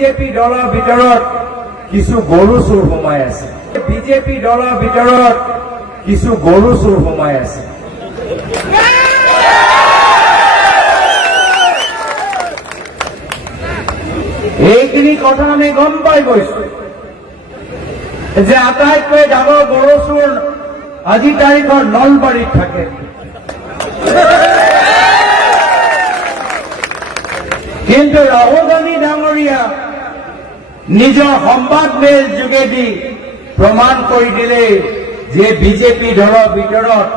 BJP দলৰ ভিতৰত কিছু গৰু চোৰ সোমাই আছে। বিজেপি দলৰ ভিতৰত কিছু গৰু চোৰ সোমাই আছে। এইখিনি কথা আমি গম পাই গৈছো যে আটাইতকৈ ডাঙৰ গৰু চোৰ আজি তাৰিখত নলবাৰীত থাকে। কিন্তু ৰাহুল গান্ধী ডাঙৰীয়া নিজৰ সংবাদ মেল যোগেদি প্ৰমাণ কৰি দিলে যে বিজেপি দলৰ ভিতৰত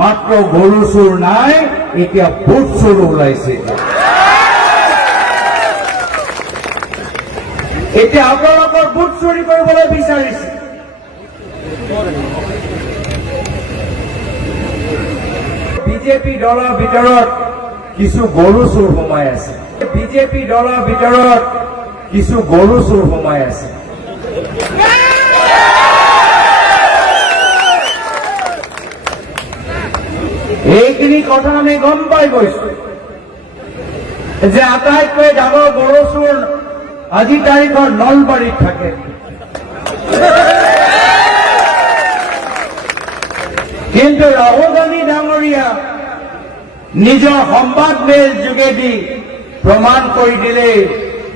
মাত্ৰ গৰু চোৰ নাই, এতিয়া ভোট চোৰ ওলাইছে। এতিয়া আপোনালোকৰ ভোট চুৰি কৰিবলৈ বিচাৰিছে। বিজেপি দলৰ ভিতৰত কিছু গৰু চোৰ সোমাই আছে। বিজেপি দলৰ ভিতৰত কিছু গৰু চোৰ সোমাই আছে। এইখিনি কথা আমি গম পাই গৈছো যে আটাইতকৈ ডাঙৰ গৰু চোৰ আজি তাৰিখত নলবাৰীত থাকে। কিন্তু ৰাহুল গান্ধী ডাঙৰীয়া নিজৰ সংবাদ মেল যোগেদি প্ৰমাণ কৰি দিলে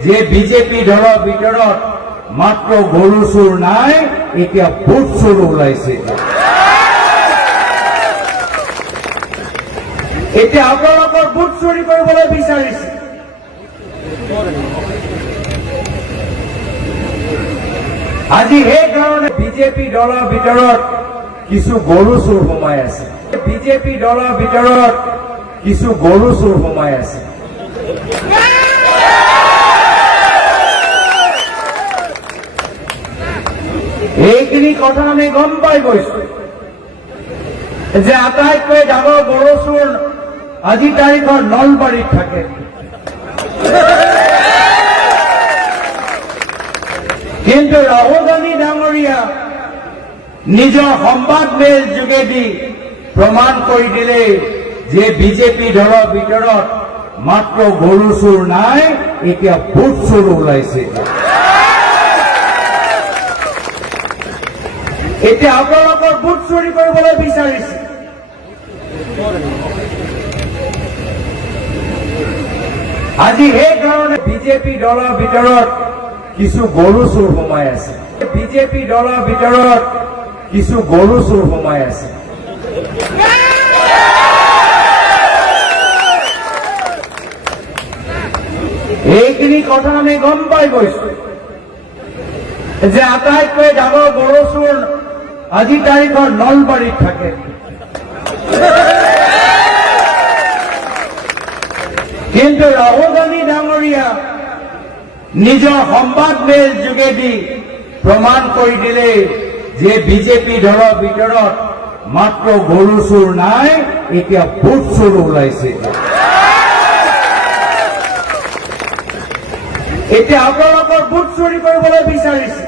যে বিজেপি দলৰ ভিতৰত মাত্ৰ গৰু চোৰ নাই, এতিয়া ভোট চোৰ ওলাইছে। এতিয়া আপোনালোকৰ ভোট চুৰি কৰিবলৈ বিচাৰিছে। আজি সেইকাৰণে বিজেপি দলৰ ভিতৰত কিছু গৰু চোৰ সোমাই আছে। বিজেপি দলৰ ভিতৰত কিছু গৰু চোৰ সোমাই আছে। এইখিনি কথা আমি গম পাই গৈছো যে আটাইতকৈ ডাঙৰ গৰু চোৰ আজি তাৰিখত নলবাৰীত থাকে। কিন্তু ৰাহুল গান্ধী ডাঙৰীয়া নিজৰ সংবাদ মেল যোগেদি প্ৰমাণ কৰি দিলে যে বিজেপি দলৰ ভিতৰত মাত্ৰ গৰু চোৰ নাই, এতিয়া ভোট চোৰ ওলাইছে। এতিয়া আপোনালোকৰ ভোট চুৰি কৰিবলৈ বিচাৰিছে। আজি সেইকাৰণে বিজেপি দলৰ ভিতৰত কিছু গৰু চোৰ সোমাই আছে। বিজেপি দলৰ ভিতৰত কিছু গৰু চোৰ সোমাই আছে। এইখিনি কথা আমি গম পাই গৈছো যে আটাইতকৈ ডাঙৰ গৰু চোৰ আজি তাৰিখত নলবাৰীত থাকে। কিন্তু ৰাহুল গান্ধী ডাঙৰীয়া নিজৰ সংবাদ মেল যোগেদি প্ৰমাণ কৰি দিলে যে বিজেপি দলৰ ভিতৰত মাত্ৰ গৰু চোৰ নাই, এতিয়া ভোট চোৰ ওলাইছে। এতিয়া আপোনালোকৰ ভোট চুৰি কৰিবলৈ বিচাৰিছে।